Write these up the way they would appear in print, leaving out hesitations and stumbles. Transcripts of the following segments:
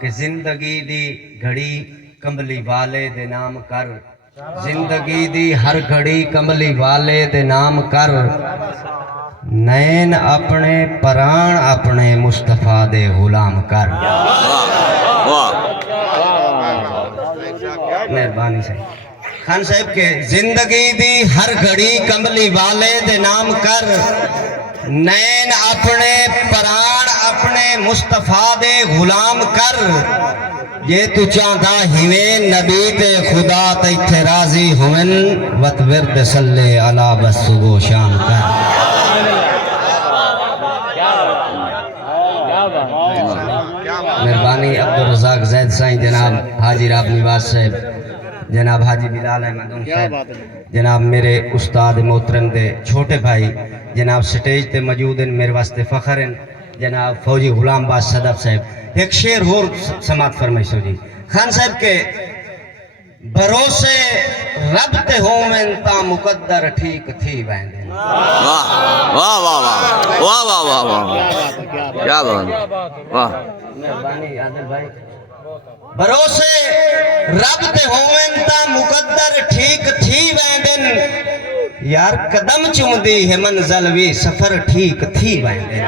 کہ زندگی دی گھڑی کمبلی والے دے نام کر، زندگی دی ہر گھڑی کمبلی والے دے نام کر، نین اپنے پران اپنے مصطفیٰ دے غلام کر۔ مہربانی سے خان صاحب کے زندگی دی ہر گھڑی کمبلی والے دے نام کر، نین اپنے پران اپنے مصطفیٰ دے غلام کر۔ یہ تو چاہتا ہمیں نبی تے خدا تے راضی ہوئن، وط ورد صلی علی بس صبح شام کر۔ مہربانی عبدالرزاق زید سائیں، جناب حاجی راب نواز صاحب، جناب حاجی بلال احمد صاحب، جناب میرے استاد محترم دے چھوٹے بھائی جناب سٹیج تے موجود ہیں، میرے واسطے فخر ہیں جناب فوجی غلام باز صدف صاحب۔ ایک شعر اور سماعت فرمائشو جی خان صاحب کے، بھروسے رب تے ہومن تا مقدر ٹھیک تھی ویندن۔ واہ واہ واہ واہ واہ واہ واہ، کیا بات، واہ مہربانی عادل بھائی۔ بھروسے رب تے ہومن تا مقدر ٹھیک تھی ویندن، یار قدم چوندی ہے منزل وی سفر ٹھیک تھی ویندن۔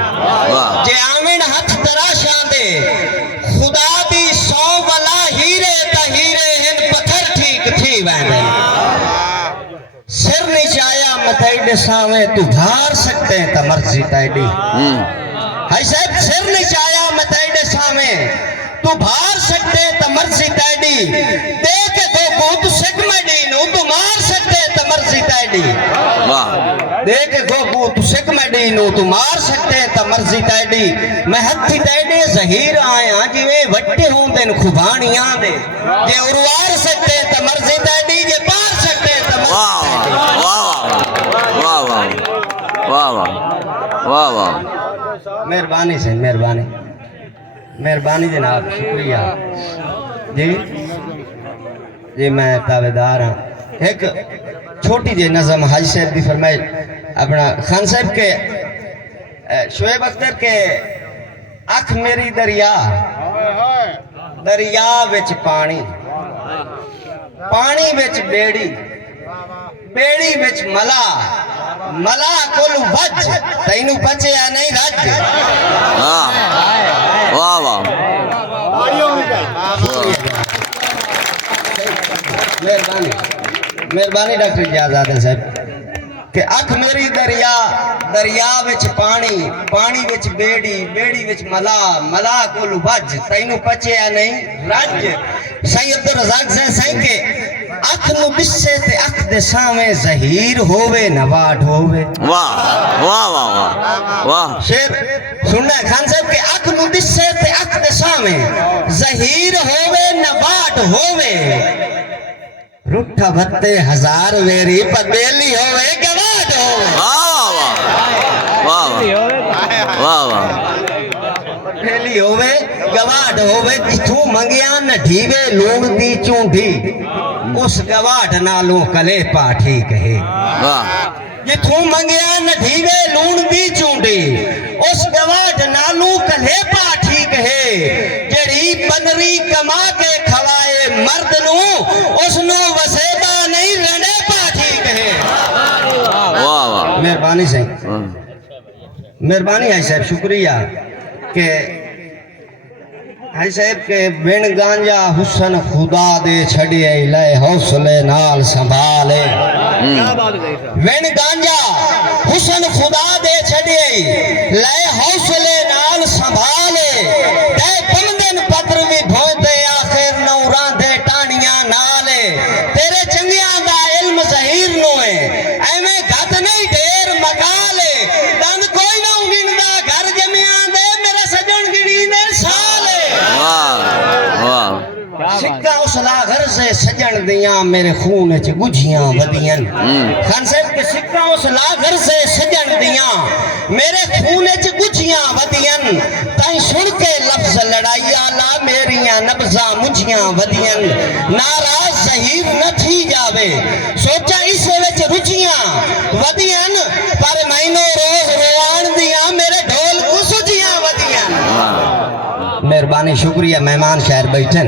جے آمین ہتھ تراشاں دے خدا دی سو والا ہیرے تا ہیرے ہن پتھر ٹھیک تھی ویندن۔ سر نیچایا متائیڈے سامیں تو بھار سکتے ہیں تا مرضی تائیڈی۔ ہائی صاحب سر نیچایا متائیڈے سامیں تو بھار سکتے ہیں تا مرضی تائیڈی، دیکھ دو بہت سکمڈی نو تو مار سکتے ہیں تا مرضی تائیڈی۔ دیکھ دو بہت سکمڈی نو تو مار سکتے ہیں تا مرضی تائیڈی۔ میں ہتھی تائیڈے ظہیر آیا جوے وٹے ہوں دن خوبانیاں دے، جے اروار سکتے ہیں تا مرضی تائیڈی، جے پار سکتے ہیں تا مرضی تائیڈی۔ واہ واہ واہ واہ واہ واہ، مہربانی سے مہربانی مہربانی جناب، شکریہ جی جی۔ میں تابعدار ہوں۔ ایک چھوٹی جی نظم حاجی صاحب دی فرمائش اپنا خان صاحب کے، شعیب اختر کے، اکھ میری دریا، دریا وچ پانی، پانی وچ بیڑی، بیڑی وچ ملا، ملا کل وج، تینو بچے یا نہیں رج۔ واہ واہ، مہربانی مہربانی ڈاکٹر اجاز عادل صاحب کہ اکھ میری دریا، دریا وچ پانی، پانی وچ بیڑی، بیڑی وچ ملا، ملا کول وج، تینو پچیا نہیں رج۔ سائیں عبدالرزاق سائیں کے اکھ نو بسے تے اکھ دے سامیں ظہیر ہووے نواٹ ہووے۔ واہ واہ واہ واہ، شیر سننا ہے خان صاحب کہ اکھ نو بسے تے اکھ دے سامیں ظہیر ہووے نواٹ ہووے، رٹھا بھتے ہزار ویری پدیلی ہوئے گواٹ ہوئے۔ واہ واہ واہ، پھیلی ہوئے گواٹ ہوئے، جتھوں منگیاں نہ ڈھیوے لوگ دی چونڈی، اس گواٹ نالوں کلے پاٹھی کہے۔ جتھوں منگیاں نہ ڈھیوے لوگ دی چونڈی، اس گواٹ نالوں کلے پاٹھی کہے۔ جڑی بنری کما کے کھوائے مرد نو، اس نو وسیبہ نہیں رنے پاٹھی کہے۔ مہربانی سے مہربانی ہے صاحب، شکریہ کہ ہے صاحب کہ بن گانجا حسن خدا دے چھڑیے لے حوصلے نال سنبھالے۔ بن گانجا حسن خدا دے چھڑیے لے حوصلے نال سنبھالے، تے بمدن پتر بھی بھونتے آخر نوراں دے ٹانیاں نالے۔ تیرے چنگیاں دا علم ظہیر نو ہے، ایویں گھت نہیں ڈھیر مکالے، دند کوئی نہ گندا گھر جمیاں دے، میرا سجن گنی دے سالے۔ سکہ اس لاغر سے سجن دیاں میرے خون چ گجھیاں ودیاں۔ خان صاحب کے سکہ اس لاغر سے سجن دیاں میرے خون چ گجھیاں ودیاں، تائیں سن کے لفظ لڑائی آلا میریاں نبزاں مجھیاں ودیاں۔ ناراض ظہیر نہ تھی جاوے، سوچا اس وچ رچیاں ودیاں، پر مینوں روز روان دیاں میرے ڈھول کو سجیاں ودیاں۔ مہربانی شکریہ مہمان شہر بیٹھے